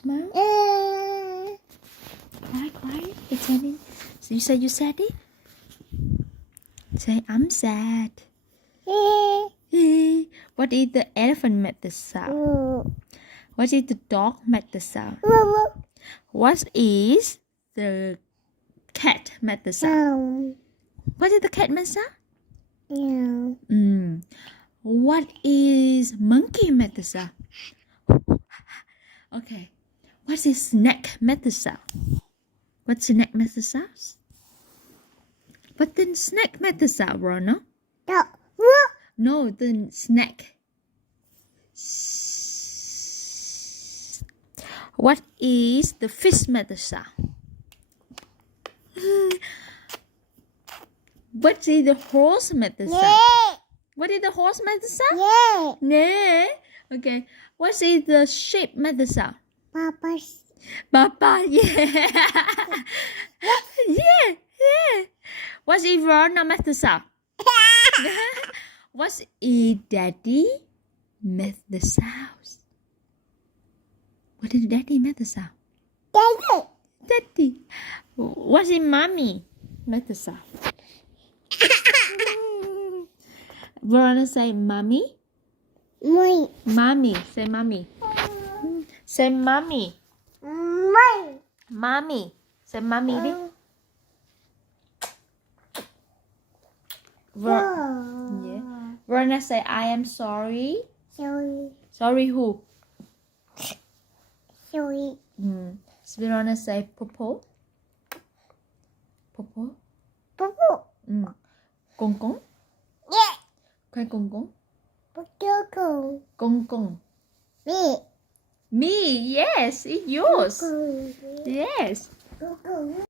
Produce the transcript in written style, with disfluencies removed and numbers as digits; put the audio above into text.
Smile. Cry. Pretending. So you say you sad it? Say I'm sad. What is the elephant make the sound? What is the dog make the sound? What is the cat make the sound? What is the cat make sound? What is monkey make the sound? Okay. What is snake make the sound? What snake make the sound? What the snake make the sound, Verona? No, the snake. What is the fish make the sound? What is the horse make the sound? What is the horse make the sound? Yeah. Okay. What is the sheep make the sound? Papa, yeah. yeah. What is Verona make the sound? What is daddy make the sound? What did daddy make the sound? Daddy. What is mommy make the sound? Verona say mommy. Mommy. Say mommy. Say mommy. Mommy. Say mommy đi. Yeah. Verona say I am sorry. Sorry who? Verona say popo. Popo. Con con. Khoai con con. Con con. Me, yes, it's yours. Yes.